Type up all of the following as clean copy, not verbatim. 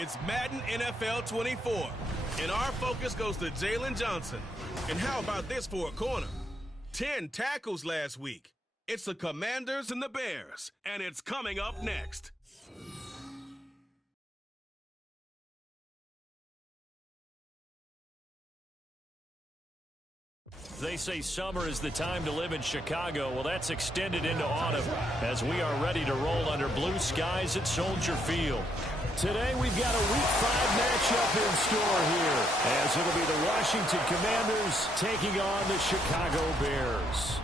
It's Madden NFL 24, and our focus goes to Jalen Johnson. And how about this for a corner? 10 tackles last week. It's the Commanders and the Bears, and it's coming up next. They say summer is the time to live in Chicago. Well, that's extended into autumn as we are ready to roll under blue skies at Soldier Field. Today, we've got a Week 5 matchup in store here, as it'll be the Washington Commanders taking on the Chicago Bears.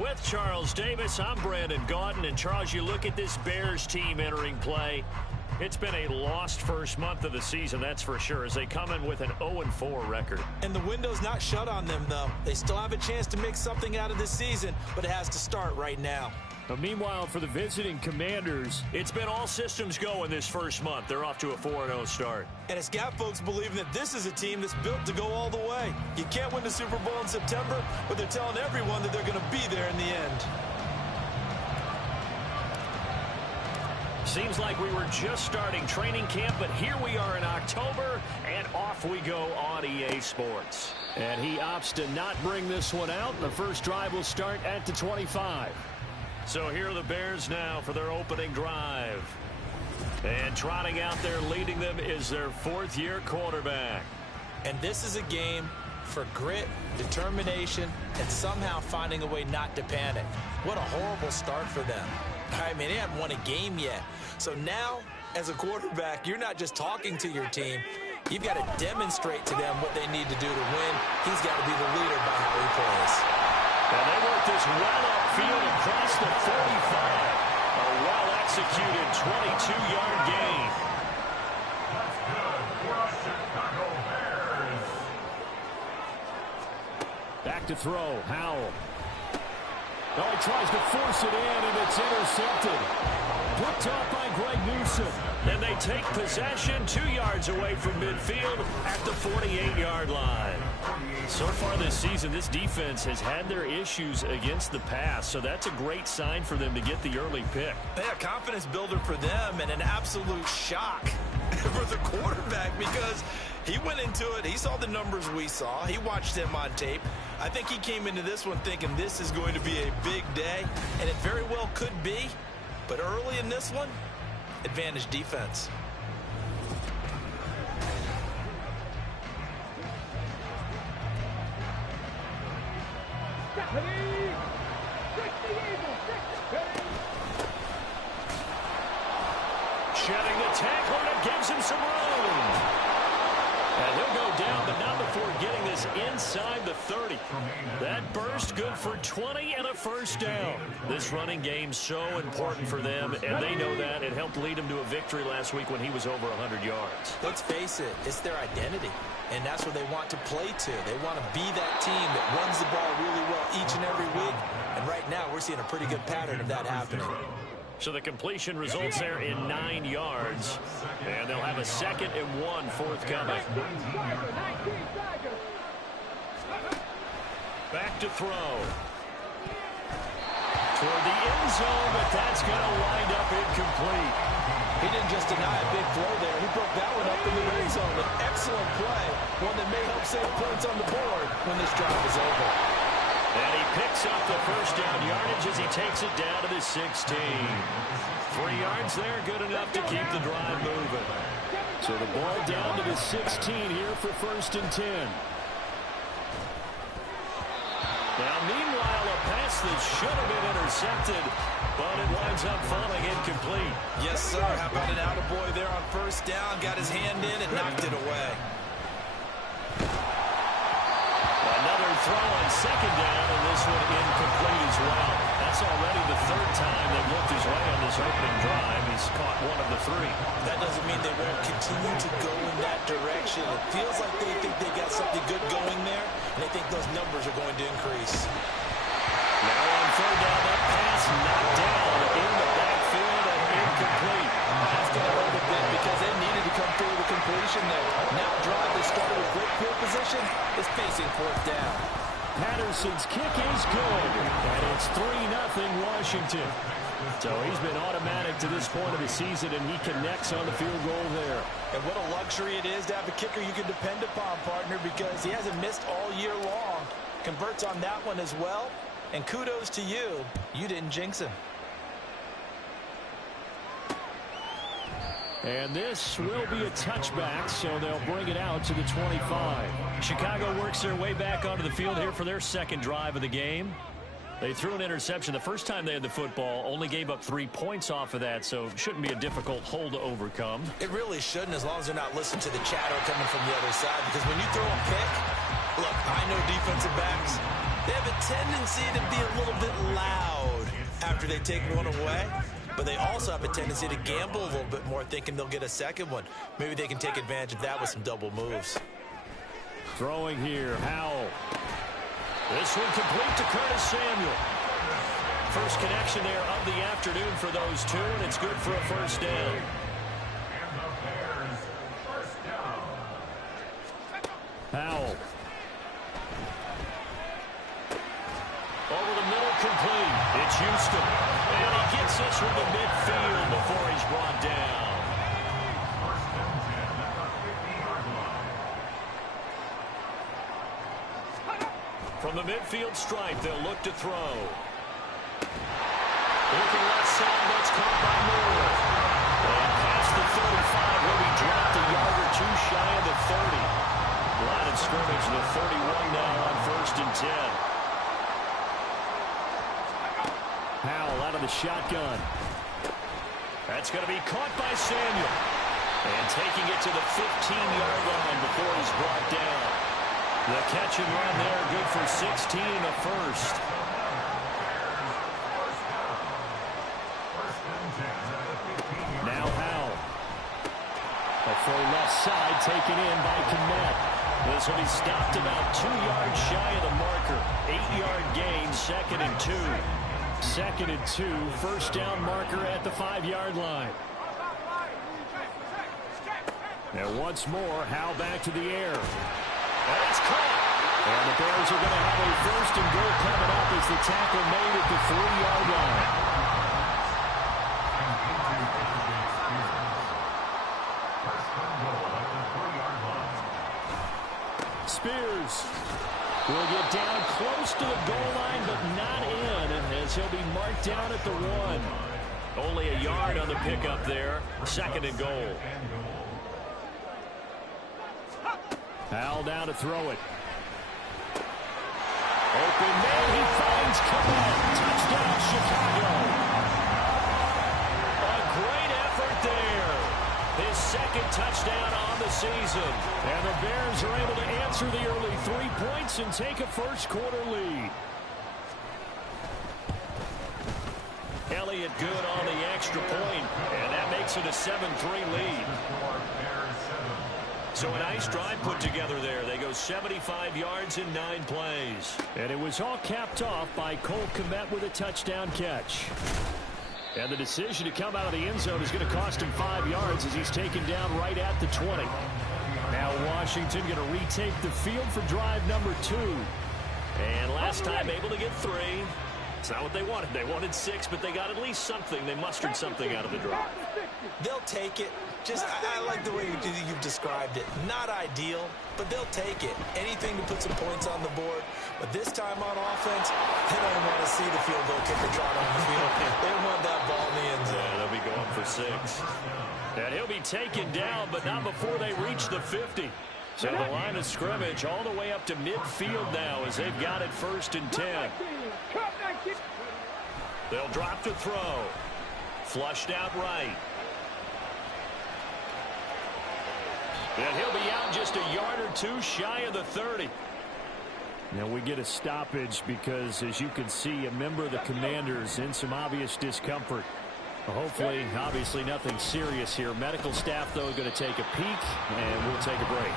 With Charles Davis, I'm Brandon Gaudin. And Charles, you look at this Bears team entering play. It's been a lost first month of the season, that's for sure, as they come in with an 0-4 record. And the window's not shut on them, though. They still have a chance to make something out of this season, but it has to start right now. But meanwhile, for the visiting Commanders, it's been all systems go in this first month. They're off to a 4-0 start. And it's got folks believing that this is a team that's built to go all the way. You can't win the Super Bowl in September, but they're telling everyone that they're going to be there in the end. Seems like we were just starting training camp, but here we are in October, and off we go on EA Sports. And he opts to not bring this one out. The first drive will start at the 25. So here are the Bears now for their opening drive. And trotting out there leading them is their fourth-year quarterback. And this is a game for grit, determination, and somehow finding a way not to panic. What a horrible start for them. I mean, they haven't won a game yet. So now, as a quarterback, you're not just talking to your team. You've got to demonstrate to them what they need to do to win. He's got to be the leader by how he plays. And they work this well upfield across the 45. A well-executed 22-yard gain. That's good for our Chicago Bears. Back to throw, Howell. Oh, he tries to force it in, and it's intercepted. Picked off by Greg Newsom. And they take possession 2 yards away from midfield at the 48-yard line. So far this season, this defense has had their issues against the pass, so that's a great sign for them to get the early pick. Yeah, confidence builder for them and an absolute shock for the quarterback because he went into it. He saw the numbers we saw. He watched them on tape. I think he came into this one thinking this is going to be a big day, and it very well could be. But early in this one, advantage defense. Shedding the tackle, and it gives him some room. And he'll go down, but not before getting this inside the 30. That burst good for 20 and a first down. This running game so important for them, and they know that. It helped lead them to a victory last week when he was over 100 yards. Let's face it, it's their identity, and that's what they want to play to. They want to be that team that runs the ball really well each and every week, and right now we're seeing a pretty good pattern of that happening. So the completion results there in 9 yards. And they'll have a 2nd and 1 forthcoming. Back to throw. Toward the end zone, but that's going to wind up incomplete. He didn't just deny a big throw there. He broke that one up in the red zone. An excellent play, one that may help save points on the board when this drive is over. And he picks up the first down yardage as he takes it down to the 16. 3 yards there, good enough to keep the drive moving. So the ball down to the 16 here for 1st and 10. Now, meanwhile, a pass that should have been intercepted, but it winds up falling incomplete. Yes, sir. How about an attaboy there on 1st down? Got his hand in and knocked it away. Another throw on 2nd down, and this one incomplete as well. That's already the 3rd time they've looked his way on this opening drive. He's caught 1 of the 3. That doesn't mean they won't continue to go in that direction. It feels like they think they got something good going there, and they think those numbers are going to increase. Now on 3rd down, that pass knocked down in the backfield and incomplete. That's going to hurt a bit because they needed to come through the completion there. Now drive they started with great field position is facing 4th down. Patterson's kick is good. And it's 3-0 Washington. So he's been automatic to this point of the season, and he connects on the field goal there. And what a luxury it is to have a kicker you can depend upon, partner, because he hasn't missed all year long. Converts on that one as well. And kudos to you. You didn't jinx him. And this will be a touchback, so they'll bring it out to the 25. Chicago works their way back onto the field here for their second drive of the game. They threw an interception the first time they had the football, only gave up 3 points off of that, so it shouldn't be a difficult hole to overcome. It really shouldn't, as long as they're not listening to the chatter coming from the other side, because when you throw a pick, look, I know defensive backs, they have a tendency to be a little bit loud after they take one away. But they also have a tendency to gamble a little bit more, thinking they'll get a second one. Maybe they can take advantage of that with some double moves. Throwing here, Howell. This one complete to Curtis Samuel. First connection there of the afternoon for those two, and it's good for a first down. Howell. Over the middle, complete. It's Houston. And he gets this from the midfield before he's brought down. From the midfield stripe, they'll look to throw. Looking left side, that's caught by Moore. And past the 35, will be dropped a yard or two shy of the 30. Line of scrimmage, the 31 now on 1st and 10. Howell out of the shotgun. That's going to be caught by Samuel. And taking it to the 15-yard line before he's brought down. The catch and run there, good for 16 and a first. Now Howell. A full left side taken in by Kmet. This will be stopped about 2 yards shy of the marker. 8-yard gain, 2nd and 2. 2nd and 2, first down marker at the 5-yard line. And once more, Howell back to the air. And it's caught. And the Bears are going to have a 1st and goal coming up as the tackle made at the 3-yard line. Spears will get down close to the goal line, but not in, as he'll be marked down at the 1. Only a yard on the pickup there. 2nd and goal. Howell down to throw it. Open man, he finds Kmet. Touchdown, Chicago. A great effort there. His 2nd touchdown on the season. And the Bears are able to answer the early 3 points and take a first-quarter lead. Elliott good on the extra point, and that makes it a 7-3 lead. So a nice drive put together there. They go 75 yards in 9 plays. And it was all capped off by Cole Kmet with a touchdown catch. And the decision to come out of the end zone is going to cost him 5 yards as he's taken down right at the 20. Now Washington going to retake the field for drive number 2. And last time able to get 3. It's not what they wanted. They wanted 6, but they got at least something. They mustered something out of the drive. They'll take it. Just, I like the way you've described it. Not ideal, but they'll take it. Anything to put some points on the board. But this time on offense, they don't want to see the field goal kicker trot on the field. They want that ball in the end zone. Yeah, they'll be going for 6. And he'll be taken down, but not before they reach the 50. So the line of scrimmage all the way up to midfield now as they've got it 1st and 10. They'll drop to throw. Flushed out right. And he'll be out just a yard or 2 shy of the 30. Now we get a stoppage because, as you can see, a member of the Commanders in some obvious discomfort. Hopefully, obviously nothing serious here. Medical staff, though, going to take a peek, and we'll take a break.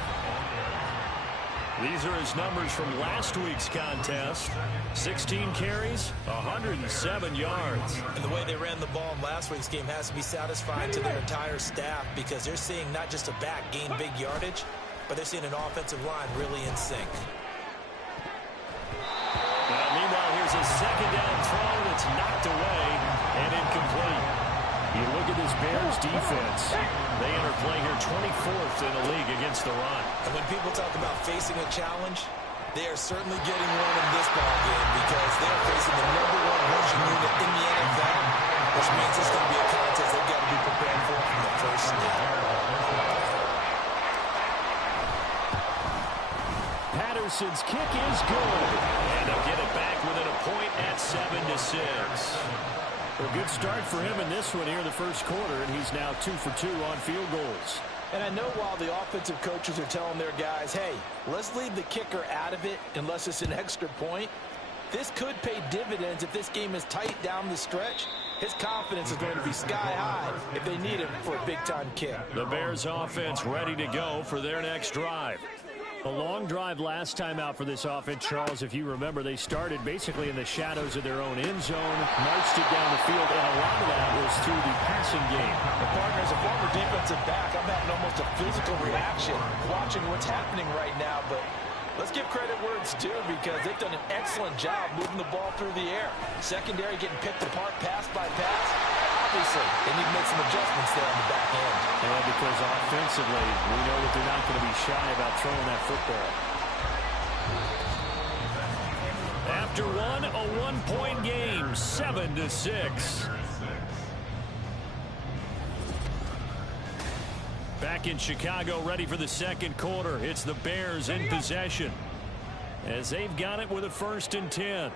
These are his numbers from last week's contest. 16 carries, 107 yards. And the way they ran the ball in last week's game has to be satisfying to their entire staff, because they're seeing not just a back gain big yardage, but they're seeing an offensive line really in sync. You look at this Bears defense. They enter play here 24th in the league against the run. And when people talk about facing a challenge, they are certainly getting one in this ball game because they are facing the #1 rushing unit in the NFL, which means it's going to be a contest they've got to be prepared for from the first snap. Patterson's kick is good. And they'll get it back within a point at 7-6. A good start for him in this one here in the first quarter, and he's now 2 for 2 on field goals. And I know while the offensive coaches are telling their guys, hey, let's leave the kicker out of it unless it's an extra point, this could pay dividends if this game is tight down the stretch. His confidence is going to be sky high if they need him for a big-time kick. The Bears offense ready to go for their next drive. A long drive last time out for this offense, Charles. If you remember, they started basically in the shadows of their own end zone, marched it down the field, and a lot of that was through the passing game. The partner, as a former defensive back, I'm having almost a physical reaction watching what's happening right now, but let's give credit where it's due because they've done an excellent job moving the ball through the air. Secondary getting picked apart pass by pass. Obviously, they need to make some adjustments there on the back end. And because offensively, we know that they're not going to be shy about throwing that football. After one, a one-point game, 7-6. Back in Chicago, ready for the second quarter. It's the Bears in possession as they've got it with a 1st and 10.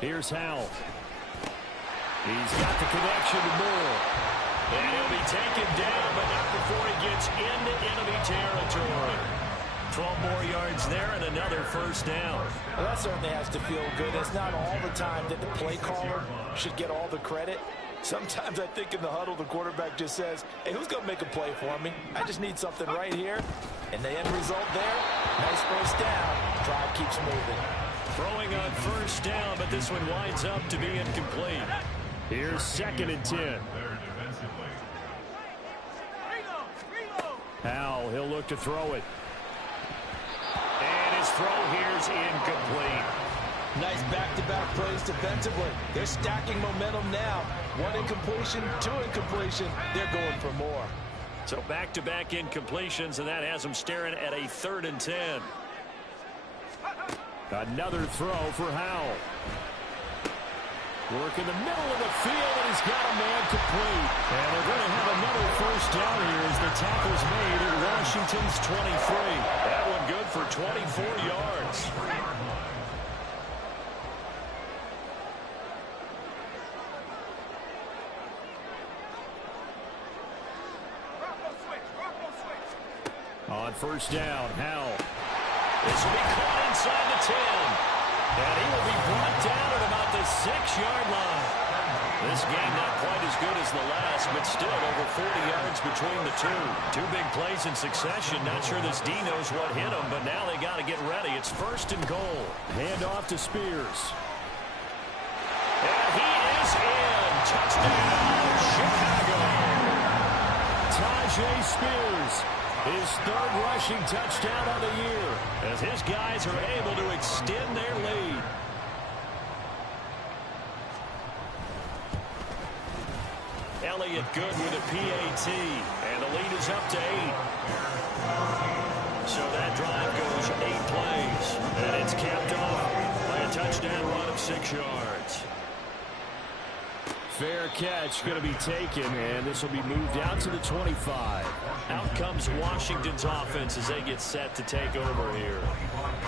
Here's Howell. He's got the connection to Moore. And he'll be taken down, but not before he gets into enemy territory. 12 more yards there and another 1st down. Well, that certainly has to feel good. It's not all the time that the play caller should get all the credit. Sometimes I think in the huddle, the quarterback just says, hey, who's going to make a play for me? I just need something right here. And the end result there, nice 1st down. Drive keeps moving. Throwing on 1st down, but this one winds up to be incomplete. Here's 2nd and 10. Howell, he'll look to throw it. And his throw here's incomplete. Nice back-to-back plays defensively. They're stacking momentum now. 1 incompletion, 2 incompletion. They're going for more. So back-to-back incompletions, and that has them staring at a 3rd and 10. Another throw for Howell. Work in the middle of the field, and he's got a man complete. And they're going to have another 1st down here as the tackle's made at Washington's 23. That one good for 24 yards. On 1st down, Howell. This will be caught inside the 10. And he will be brought down at about the 6-yard line. This game not quite as good as the last, but still over 40 yards between the two. 2 big plays in succession. Not sure this D knows what hit him, but now they got to get ready. It's 1st and goal. Hand off to Spears. And he is in. Touchdown, Chicago. Tajay Spears. His 3rd rushing touchdown of the year as his guys are able to extend their lead. Elliott good with a PAT, and the lead is up to 8. So that drive goes 8 plays, and it's capped off by a touchdown run of 6 yards. Fair catch going to be taken, and this will be moved out to the 25. Out comes Washington's offense as they get set to take over here.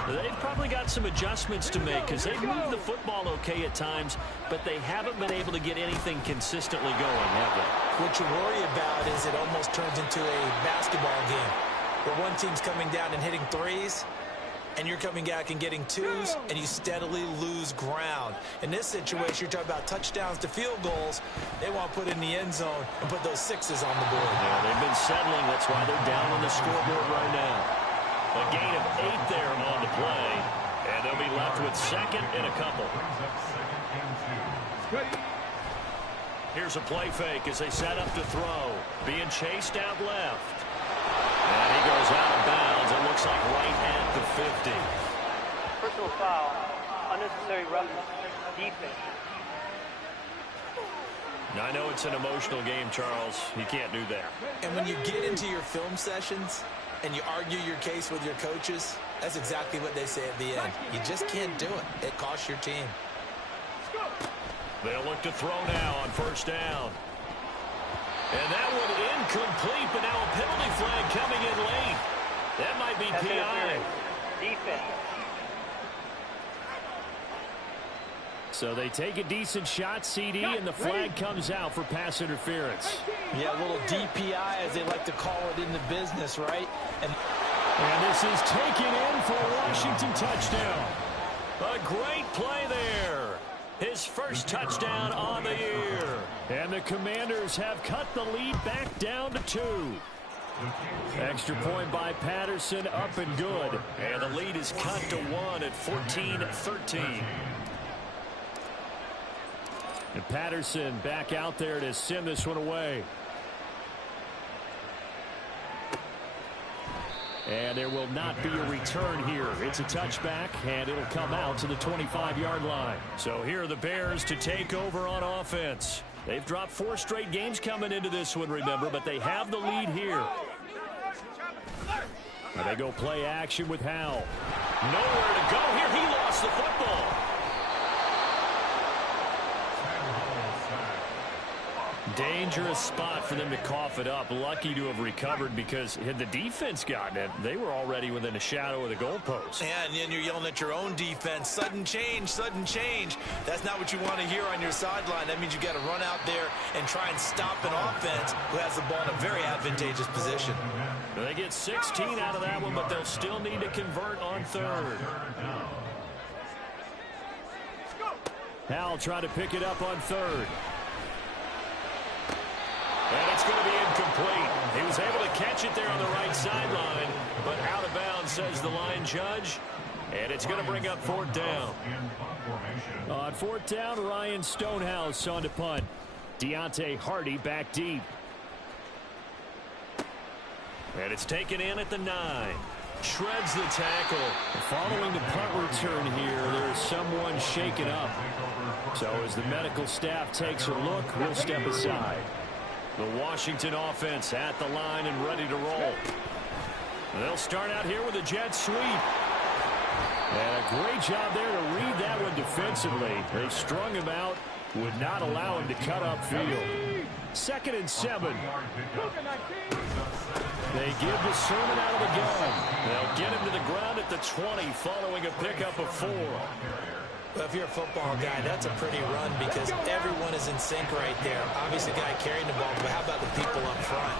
They've probably got some adjustments to make because they've moved the football okay at times, but they haven't been able to get anything consistently going, have they? What you worry about is it almost turns into a basketball game where one team's coming down and hitting threes, and you're coming back and getting twos, and you steadily lose ground. In this situation, you're talking about touchdowns to field goals. They want to put in the end zone and put those 6s on the board. Yeah, they've been settling. That's why they're down on the scoreboard right now. A gain of 8 there on the play, and they'll be left with 2nd and a couple. Here's a play fake as they set up to throw. Being chased out left. And he goes out of bounds. It looks like right at the 50. Personal foul, unnecessary roughness. it's an emotional game, Charles. You can't do that. And when you get into your film sessions and you argue your case with your coaches, that's exactly what they say at the end. You just can't do it. It costs your team. They'll look to throw now on first down. And that one incomplete, but now a penalty flag coming in late. That might be PI. Defense. So they take a decent shot, CD, and the flag comes out for pass interference. Yeah, a little DPI, as they like to call it in the business, right? And this is taken in for a Washington touchdown. A great play there. His first touchdown on the year. And the Commanders have cut the lead back down to 2. Extra point by Patterson, up and good. And the lead is cut to 1 at 14-13. And Patterson back out there to send this one away. And there will not be a return here. It's a touchback, and it'll come out to the 25-yard line. So here are the Bears to take over on offense. They've dropped 4 straight games coming into this one, remember, but they have the lead here. And they go play action with Howell. Nowhere to go here. He lost the football. Dangerous spot for them to cough it up. Lucky to have recovered, because had the defense gotten it, they were already within a shadow of the goalpost. Yeah, and then you're yelling at your own defense. Sudden change, sudden change. That's not what you want to hear on your sideline. That means you got to run out there and try and stop an offense who has the ball in a very advantageous position. They get 16 out of that one, but they'll still need to convert on third. Howell trying to pick it up on third. And it's going to be incomplete. He was able to catch it there on the right sideline, but out of bounds, says the line judge. And it's going to bring up fourth down. On fourth down, Ryan Stonehouse on to punt. Deontay Hardy back deep. And it's taken in at the 9. Shreds the tackle. Following the punt return here, there's someone shaken up. So as the medical staff takes a look, we'll step aside. The Washington offense at the line and ready to roll. They'll start out here with a jet sweep. And a great job there to read that one defensively. They strung him out, would not allow him to cut upfield. 2nd and 7. They give the sermon out of the gun. They'll get him to the ground at the 20 following a pickup of 4. Well, if you're a football guy, that's a pretty run because everyone is in sync right there. Obviously, the guy carrying the ball, but how about the people up front?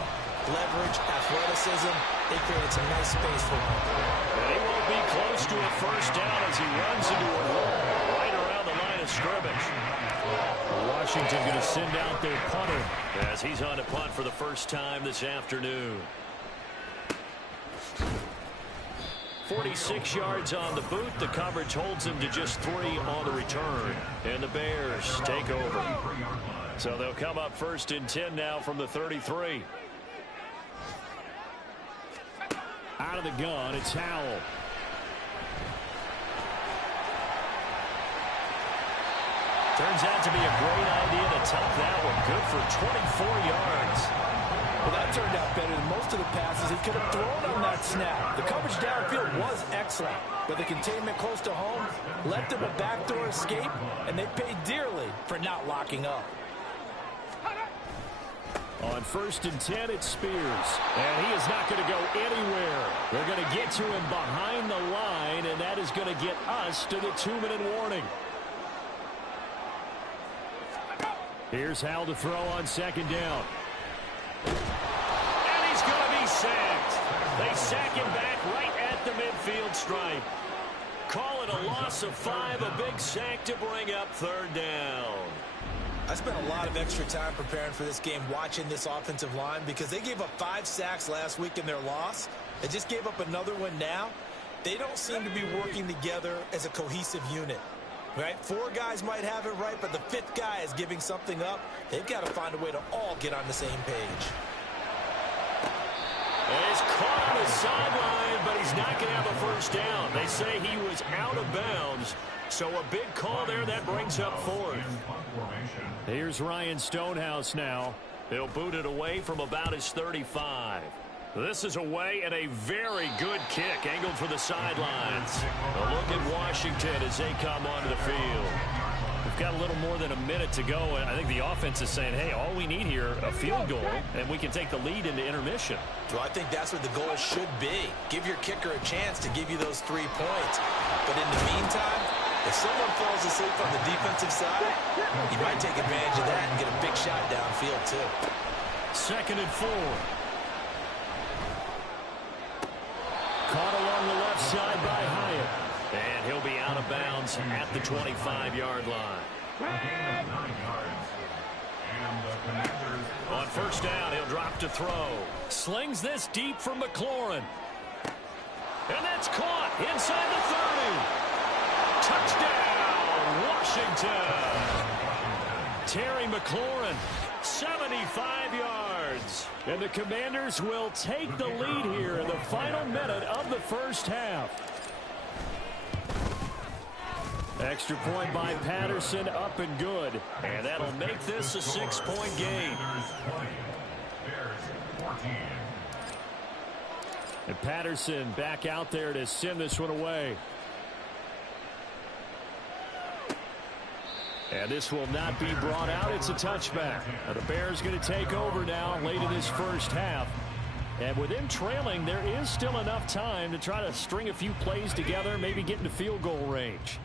Leverage, athleticism, they created some nice space for him. And he won't be close to a first down as he runs into a wall right around the line of scrimmage. Washington going to send out their punter as he's on to punt for the first time this afternoon. 46 yards on the boot. The coverage holds him to just 3 on the return. And the Bears take over. So they'll come up 1st and 10 now from the 33. Out of the gun, it's Howell. Turns out to be a great idea to tuck that one. Good for 24 yards. Well, that turned out better than most of the passes he could have thrown on that snap. The coverage downfield was excellent, but the containment close to home left him a backdoor escape, and they paid dearly for not locking up. On 1st and 10, it's Spears, and he is not going to go anywhere. They're going to get to him behind the line, and that is going to get us to the 2-minute warning. Here's Howell to throw on 2nd down. And he's going to be sacked. They sack him back right at the midfield stripe. Call it a loss of 5, a big sack to bring up 3rd down. I spent a lot of extra time preparing for this game watching this offensive line because they gave up 5 sacks last week in their loss. They just gave up another one now. They don't seem to be working together as a cohesive unit. Right? 4 guys might have it right, but the 5th guy is giving something up. They've got to find a way to all get on the same page. And he's caught on the sideline, but he's not going to have a first down. They say he was out of bounds. So a big call there that brings up fourth. Here's Ryan Stonehouse now. He'll boot it away from about his 35. This is away and a very good kick angled for the sidelines. A look at Washington as they come onto the field. We've got a little more than a minute to go, and I think the offense is saying, hey, all we need here, a field goal, and we can take the lead into intermission. Well, I think that's what the goal should be. Give your kicker a chance to give you those 3 points. But in the meantime, if someone falls asleep on the defensive side, he might take advantage of that and get a big shot downfield, too. 2nd and 4. Caught along the left side by Hyatt. And he'll be out of bounds at the 25-yard line. On first down, he'll drop to throw. Slings this deep for McLaurin. And that's caught inside the 30. Touchdown, Washington. Terry McLaurin, 75 yards. And the Commanders will take the lead here in the final minute of the first half. Extra point by Patterson, up and good. And that'll make this a 6-point game. And Patterson back out there to send this one away. And this will not be brought out. It's a touchback. Now the Bears going to take over now late in this first half. And with them trailing, there is still enough time to try to string a few plays together, maybe get into field goal range.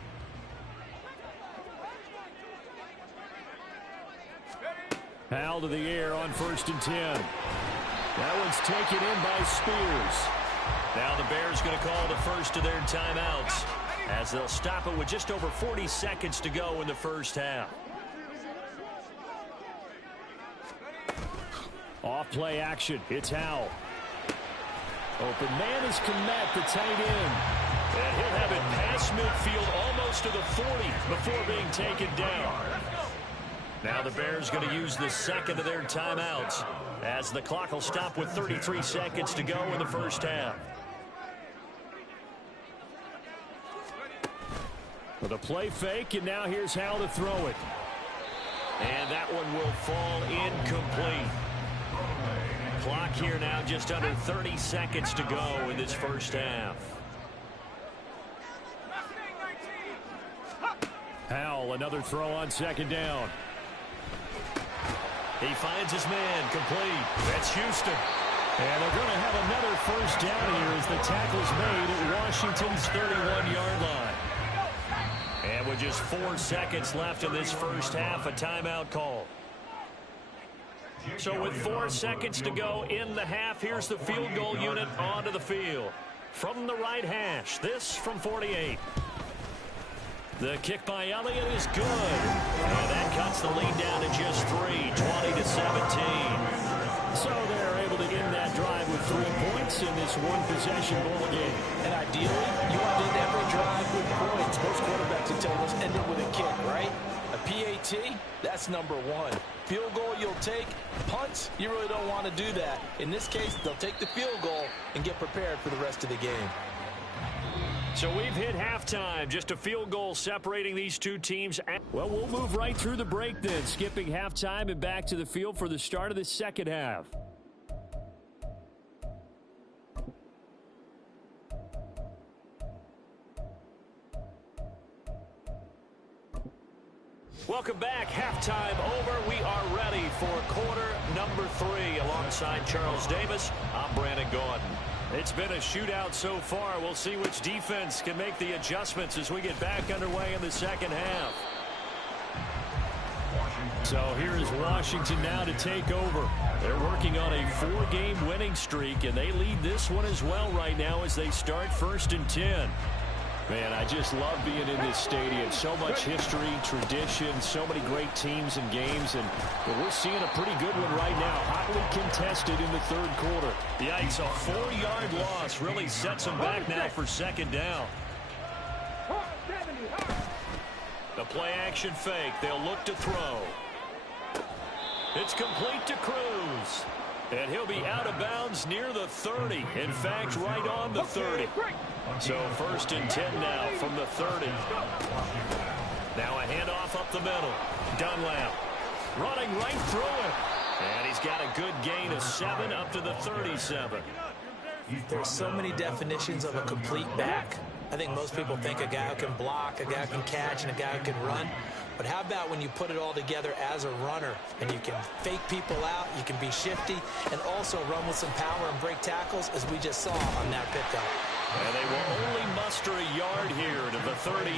Powell to the air on 1st and 10. That one's taken in by Spears. Now the Bears going to call the first of their timeouts as they'll stop it with just over 40 seconds to go in the first half. Off play action. It's Howell. Open man is Kmet, the tight end. And he'll have it past midfield almost to the 40 before being taken down. Now the Bears going to use the second of their timeouts as the clock will stop with 33 seconds to go in the first half. With a play fake, and now here's how to throw it. And that one will fall incomplete. Clock here now just under 30 seconds to go in this first half. Howell, another throw on 2nd down. He finds his man, complete. That's Houston. And they're going to have another first down here as the tackle's made at Washington's 31-yard line. And with just 4 seconds left in this first half, a timeout call. So with 4 seconds to go in the half, here's the field goal unit onto the field. From the right hash, this from 48. The kick by Elliott is good. And that cuts the lead down to just 3, 20-17. So they're able to end that drive with 3 points in this one-possession ball game. And ideally, you want to end every drive with points. Most quarterbacks will tell us end it with a kick, right? A PAT, that's number 1. Field goal you'll take. Punts, you really don't want to do that. In this case, they'll take the field goal and get prepared for the rest of the game. So we've hit halftime. Just a field goal separating these two teams. Well, we'll move right through the break then, skipping halftime and back to the field for the start of the second half. Welcome back. Halftime over. We are ready for quarter number 3. Alongside Charles Davis, I'm Brandon Gordon. It's been a shootout so far. We'll see which defense can make the adjustments as we get back underway in the second half. So here is Washington now to take over. They're working on a 4-game winning streak, and they lead this one as well right now as they start 1st and 10. Man, I just love being in this stadium. So much history, tradition, so many great teams and games, and we're seeing a pretty good one right now. Hotly contested in the 3rd quarter. Yikes, a 4-yard loss really sets them back now for 2nd down. The play action fake. They'll look to throw. It's complete to Cruz. And he'll be out of bounds near the 30. In fact, right on the 30. So 1st and 10 now from the 30. Now a handoff up the middle. Dunlap running right through it. And he's got a good gain of 7 up to the 37. There's so many definitions of a complete back. I think most people think a guy who can block, a guy who can catch, and a guy who can run. But how about when you put it all together as a runner and you can fake people out, you can be shifty, and also run with some power and break tackles, as we just saw on that pickup. And they will only muster a yard here to the 38.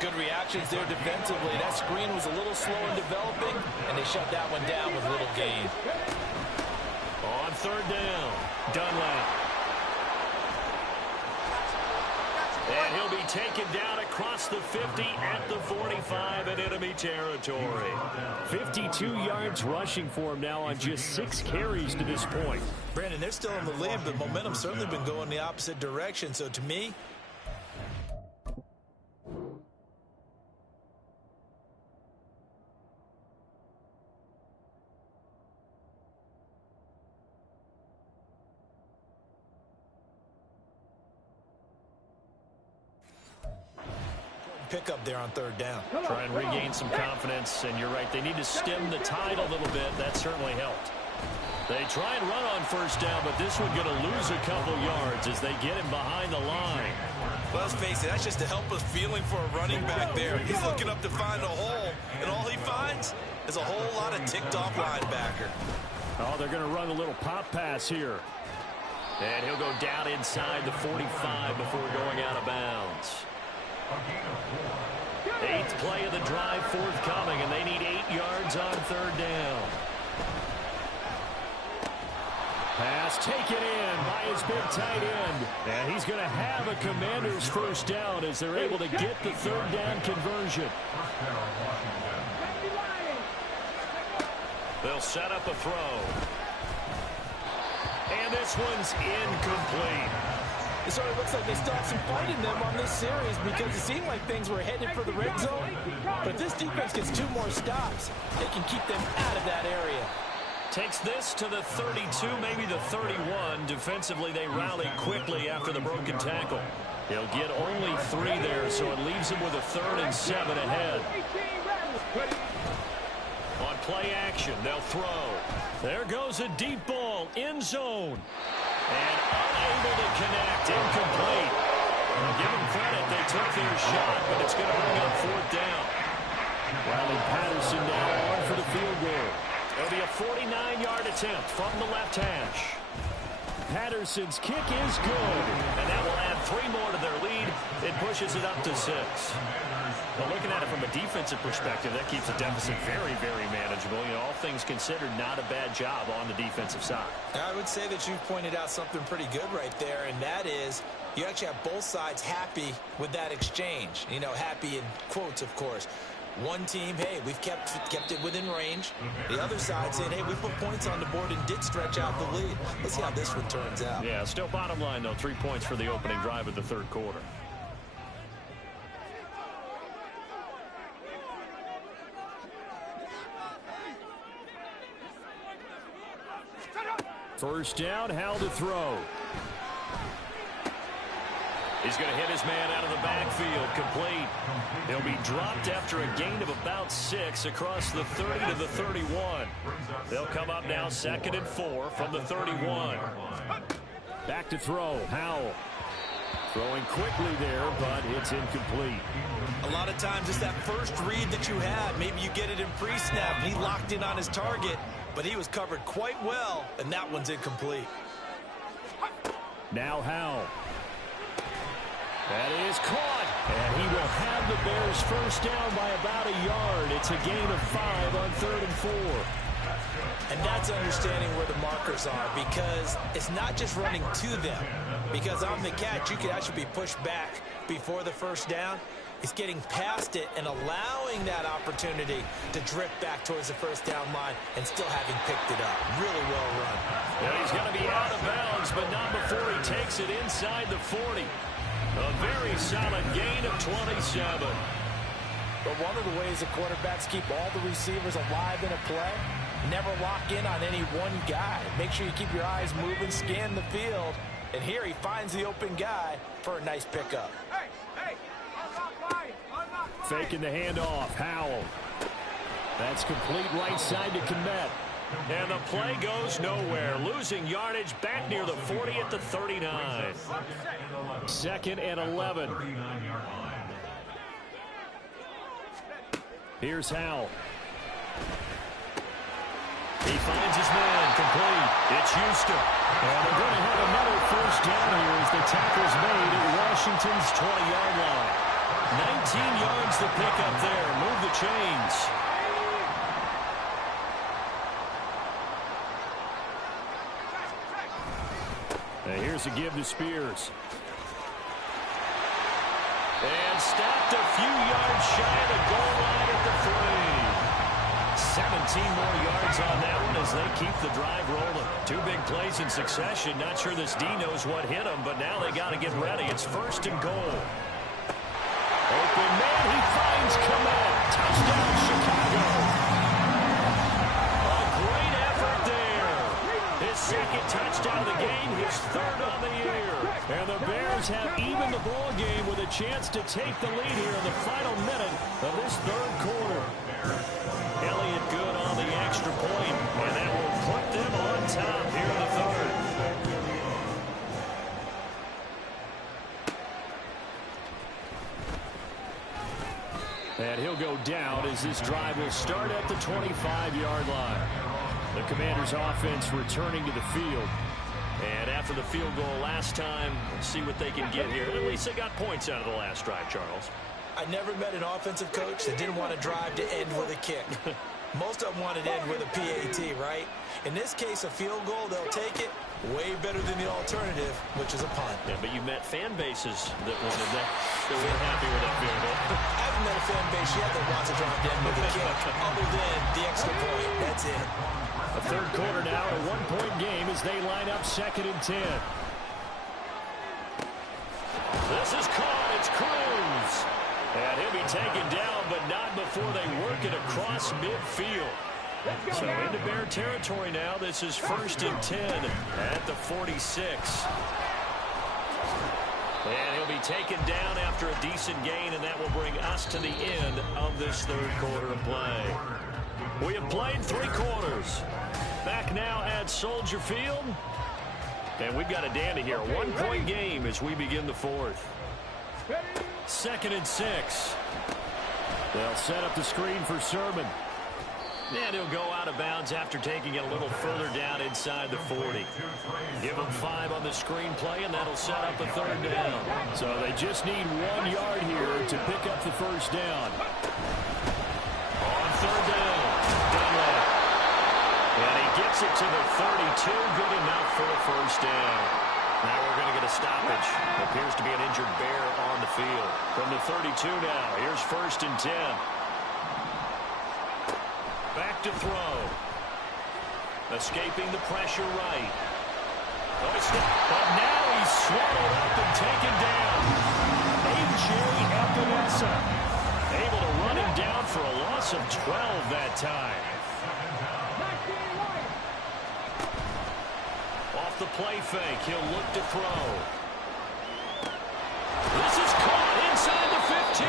Good reactions there defensively. That screen was a little slow in developing, and they shut that one down with little gain. On 3rd down, Dunlap. And he'll be taken down across the 50 at the 45 in enemy territory. 52 yards rushing for him now on just 6 carries to this point. Brandon, they're still in the lead, but momentum's certainly been going the opposite direction. So to me, pick up there on 3rd down. Try and regain some confidence, and you're right, they need to stem the tide a little bit. That certainly helped. They try and run on 1st down, but this one going to lose a couple yards as they get him behind the line. Well, let's face it, that's just a helpless feeling for a running back there. He's looking up to find a hole, and all he finds is a whole lot of ticked-off linebacker. Oh, they're going to run a little pop pass here. And he'll go down inside the 45 before going out of bounds. 8th play of the drive forthcoming, and they need 8 yards on 3rd down. Pass taken in by his big tight end. And he's going to have a Commanders 1st down as they're able to get the 3rd down conversion. They'll set up a throw. And this one's incomplete. It sort of looks like they still have some fight in them on this series because it seemed like things were headed for the red zone. But if this defense gets 2 more stops, they can keep them out of that area. Takes this to the 32, maybe the 31. Defensively, they rally quickly after the broken tackle. He'll get only 3 there, so it leaves him with a 3rd and 7 ahead. On play action, they'll throw. There goes a deep ball, end zone. And unable to connect, incomplete. Give them credit, they took their shot, but it's going to bring up 4th down. Riley Patterson now on for the field goal. It'll be a 49-yard attempt from the left hash. Patterson's kick is good, and that will add 3 more to their lead. It pushes it up to 6. But looking at it from a defensive perspective, that keeps the deficit very, very manageable. You know, all things considered, not a bad job on the defensive side. I would say that you pointed out something pretty good right there, and that is you actually have both sides happy with that exchange. You know, happy in quotes, of course. One team, hey, we've kept it within range. The other side saying, hey, we put points on the board and did stretch out the lead. Let's see how this one turns out. Yeah, still bottom line, though, 3 points for the opening drive of the 3rd quarter. First down, Howell to throw. He's going to hit his man out of the backfield, complete. He'll be dropped after a gain of about 6 across the 30 to the 31. They'll come up now 2nd and 4 from the 31. Back to throw, Howell. Throwing quickly there, but it's incomplete. A lot of times it's that first read that you had. Maybe you get it in pre-snap, and he locked in on his target, but he was covered quite well, and that one's incomplete. Now Howell. That is caught, and he will have the Bears 1st down by about a yard. It's a gain of 5 on 3rd and 4. And that's understanding where the markers are, because it's not just running to them. Because on the catch, you could actually be pushed back before the 1st down. It's getting past it and allowing that opportunity to drift back towards the 1st down line and still having picked it up. Really well run. Yeah, he's going to be out of bounds, but not before he takes it inside the 40. A very solid gain of 27. But one of the ways the quarterbacks keep all the receivers alive in a play, never lock in on any one guy. Make sure you keep your eyes moving, scan the field, And here he finds the open guy for a nice pickup. Faking the handoff. Howell. That's complete right side to Kmet. And the play goes nowhere. Losing yardage back near the 40 at the 39. 2nd and 11. Here's Howell. He finds his man. Complete. It's Houston. And they're going to have another first down here as the tackle's made at Washington's 20-yard line. 19 yards to pick up there. Move the chains. And here's a give to Spears. And stopped a few yards shy of the goal line at the 3. 17 more yards on that one as they keep the drive rolling. 2 big plays in succession. Not sure this D knows what hit him, but now they got to get ready. It's 1st and goal. Open man, he finds Kmet. Touchdown, Chicago. A great effort there. His 2nd touchdown of the game, his 3rd on the year. And the Bears have evened the ball game with a chance to take the lead here in the final minute of this 3rd quarter. Elliott good on the extra point, and that will put them on top here in the 3rd. And he'll go down as this drive will start at the 25-yard line. The Commanders' offense returning to the field. And after the field goal last time, let's see what they can get here. At least they got points out of the last drive, Charles. I never met an offensive coach that didn't want to drive to end with a kick. Most of them want to end with a PAT, right? In this case, a field goal, they'll take it. Way better than the alternative, which is a punt. Yeah, but you met fan bases that wanted that. They were happy with that field goal. I haven't met a fan base yet that wants to drive to end with a kick, other than the extra point. That's it. A 3rd quarter now, a 1-point game as they line up 2nd and 10. This is caught. It's Cruz. And he'll be taken down, but not before they work it across midfield. So into Bear territory now. This is 1st and 10 at the 46. And he'll be taken down after a decent gain, and that will bring us to the end of this 3rd quarter of play. We have played 3 quarters. Back now at Soldier Field. And we've got a dandy here. A 1-point game as we begin the 4th. 2nd and 6. They'll set up the screen for Sermon. And he'll go out of bounds after taking it a little further down inside the 40. Give him 5 on the screenplay, and that'll set up a 3rd down. So they just need 1 yard here to pick up the 1st down. On 3rd down, Dunlap. And he gets it to the 32. Good enough for a 1st down. Now we're going to get a stoppage. Appears to be an injured Bear on the field. From the 32 now, here's 1st and 10. Back to throw. Escaping the pressure right. But now he's swallowed up and taken down. A.J. Epinesa able to run him down for a loss of 12 that time. Off the play fake, he'll look to throw. This is caught inside the 15.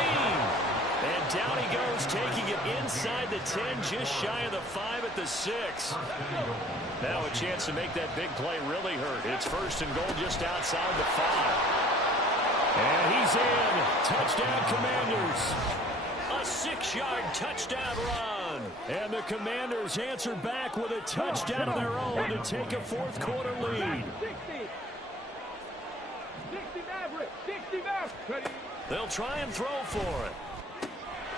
And down he goes, taking it inside the 10, just shy of the 5 at the 6. Now a chance to make that big play really hurt. It's 1st and goal just outside the 5. And he's in. Touchdown, Commanders. A 6-yard touchdown run. And the Commanders answer back with a touchdown of their own to take a 4th quarter lead. 60 Maverick. They'll try and throw for it.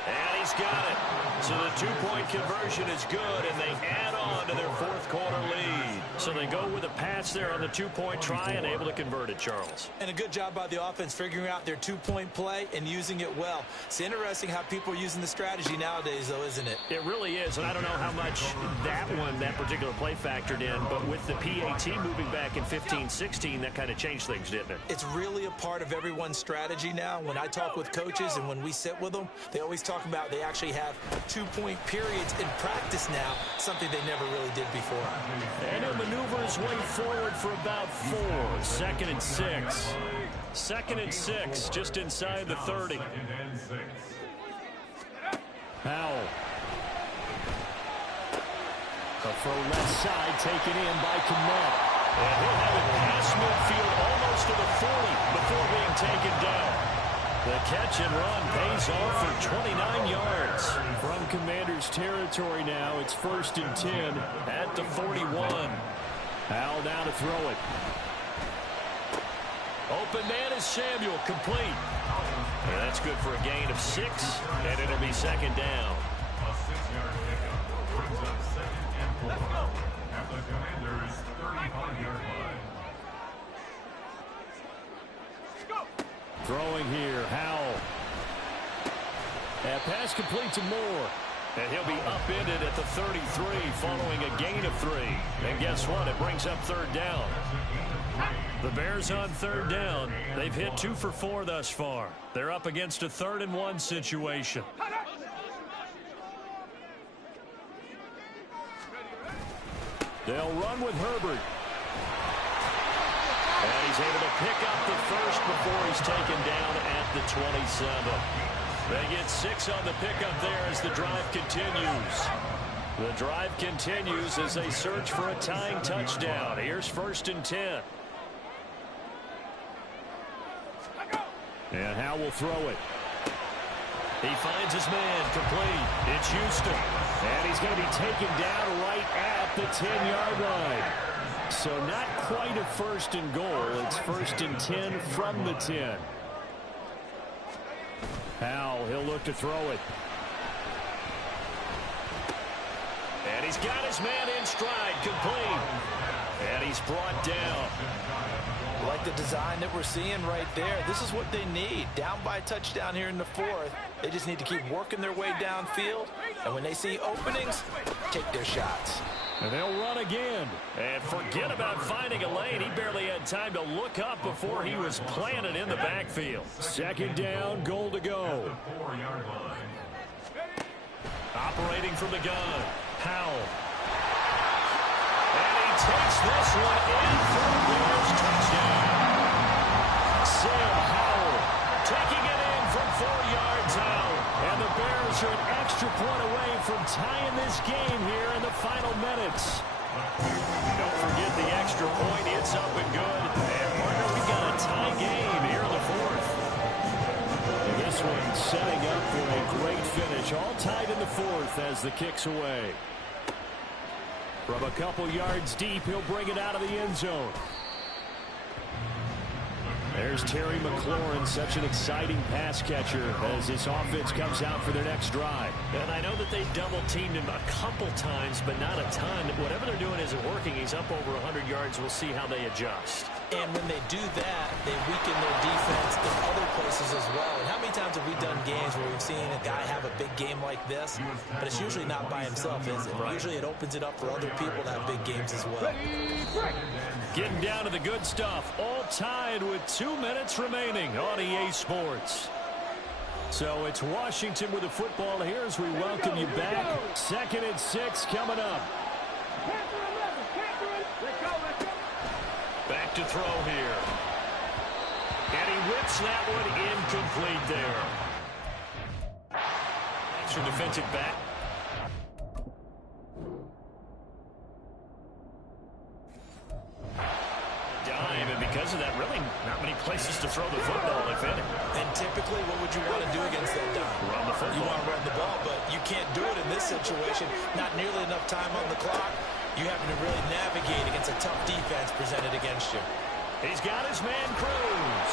And he's got it. So the 2-point conversion is good, and they add on to their 4th quarter lead. So they go with a pass there on the 2-point try and able to convert it, Charles. And a good job by the offense figuring out their 2-point play and using it well. It's interesting how people are using the strategy nowadays, though, isn't it? It really is, and I don't know how much that particular play factored in, but with the PAT moving back in 15-16, that kind of changed things, didn't it? It's really a part of everyone's strategy now. When I talk with coaches and when we sit with them, they always talk talking about they actually have 2-point periods in practice now, something they never really did before. And he'll maneuver his way forward for about 4. 2nd and 6. 2nd and 6, just inside the 30. Powell. A throw left side taken in by Kmet. And he'll have it past midfield almost to the 40 before being taken down. The catch and run pays off for 29 yards. From Commanders territory now, it's 1st and 10 at the 41. Powell down to throw it. Open man is Samuel, complete. And that's good for a gain of 6, and it'll be 2nd down. A 6-yard pickup brings up 2nd and 4 at the Commanders' 35-yard line. Throwing here, Howell. That pass complete to Moore. And he'll be upended at the 33 following a gain of 3. And guess what? It brings up 3rd down. The Bears on 3rd down. They've hit 2 for 4 thus far. They're up against a 3rd and 1 situation. They'll run with Herbert. And he's able to pick up the first before he's taken down at the 27. They get 6 on the pickup there as the drive continues. The drive continues as they search for a tying touchdown. Here's 1st and 10. And Howe will throw it. He finds his man, complete. It's Houston. And he's going to be taken down right at the 10-yard line. So not quite a 1st and goal. It's 1st and 10 from the 10. Powell, he'll look to throw it. And he's got his man in stride, complete. And he's brought down. Like the design that we're seeing right there, this is what they need. Down by a touchdown here in the 4th. They just need to keep working their way downfield. And when they see openings, take their shots. And they'll run again. And forget about finding a lane. He barely had time to look up before he was planted in the backfield. 2nd down, goal to go. Operating from the gun, Powell. And he takes this one in for the Bears touchdown. Sam Howell taking it in from 4 yards out. And the Bears are an extra point away from tying this game here in the final minutes. Don't forget the extra point. It's up and good. And partner, we've got a tie game here in the 4th. This one setting up for a great finish. All tied in the 4th as the kick's away. From a couple yards deep, he'll bring it out of the end zone. There's Terry McLaurin, such an exciting pass catcher as this offense comes out for their next drive. And I know that they double-teamed him a couple times, but not a ton. Whatever they're doing isn't working. He's up over 100 yards. We'll see how they adjust. And when they do that, they weaken their defense in other places as well. And how many times have we done games where we've seen a guy have a big game like this, but it's usually not by himself, is it? Right. Usually it opens it up for other people to have big games as well. Getting down to the good stuff. All tied with 2 minutes remaining on EA Sports. So it's Washington with the football here as we welcome you back. 2nd and 6 coming up. Back to throw here. And he whips that one incomplete there. Extra defensive back. Dime, and because of that, really not many places to throw the football, if any. And typically, what would you want to do against that dime? Run the football. You want to run the ball, but you can't do it in this situation. Not nearly enough time on the clock. You having to really navigate against a tough defense presented against you. He's got his man Cruz.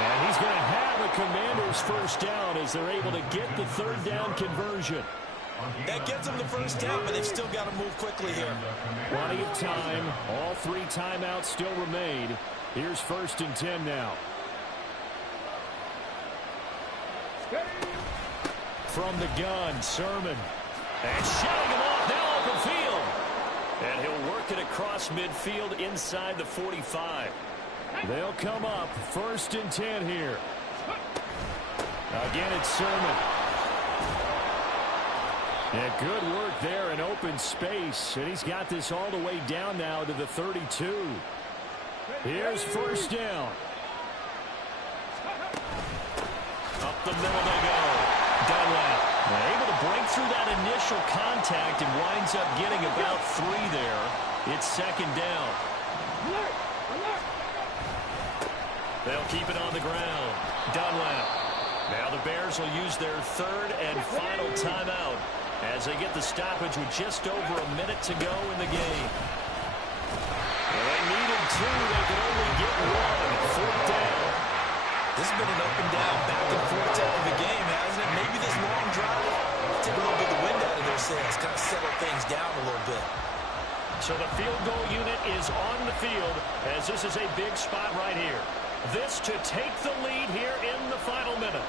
And he's going to have a Commander's 1st down as they're able to get the 3rd down conversion. That gets them the 1st down, but they've still got to move quickly here. Plenty of time. All 3 timeouts still remain. Here's 1st and 10 now. From the gun, Sermon. And shutting him off now open field. And he'll work it across midfield inside the 45. They'll come up 1st and 10 here. Again, it's Sermon. And good work there in open space. And he's got this all the way down now to the 32. Here's first down. Up the middle they go. Dunlap able to break through that initial contact and winds up getting about 3 there. It's second down. They'll keep it on the ground. Dunlap. Now the Bears will use their third and final timeout as they get the stoppage with just over a minute to go in the game. Well, they needed 2. They could only get 1. Fourth down. This has been an up and down, back and forth type of a game, hasn't it? Maybe this long drive took a little bit of the wind out of their sails, kind of settle things down a little bit. So the field goal unit is on the field as this is a big spot right here. This to take the lead here in the final minute.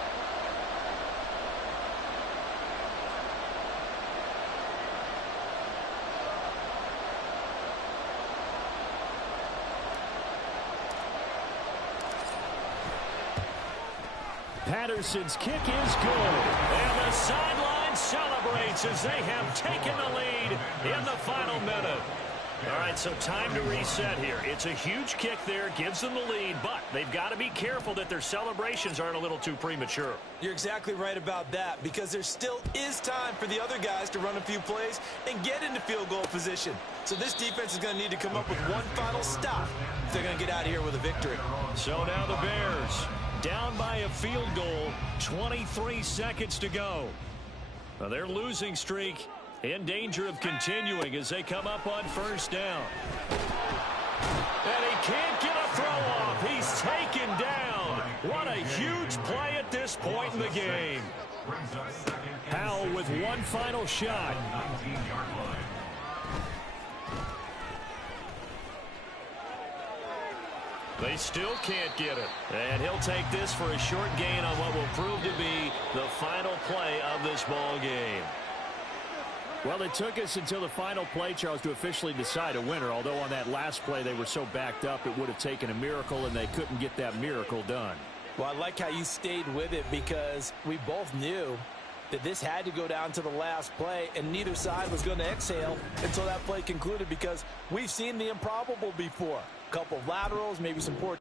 Patterson's kick is good. And the sideline celebrates as they have taken the lead in the final minute. All right, so time to reset here. It's a huge kick there, gives them the lead, but they've got to be careful that their celebrations aren't a little too premature. You're exactly right about that, because there still is time for the other guys to run a few plays and get into field goal position. So this defense is going to need to come up with one final stop if they're going to get out of here with a victory. So now the Bears down by a field goal, 23 seconds to go. Now their losing streak in danger of continuing as they come up on first down. And he can't get a throw off. He's taken down. What a huge play at this point in the game. Powell with one final shot. They still can't get it. And he'll take this for a short gain on what will prove to be the final play of this ball game. Well, it took us until the final play, Charles, to officially decide a winner, although on that last play they were so backed up it would have taken a miracle, and they couldn't get that miracle done. Well, I like how you stayed with it, because we both knew that this had to go down to the last play, and neither side was going to exhale until that play concluded, because we've seen the improbable before. A couple of laterals, maybe some poor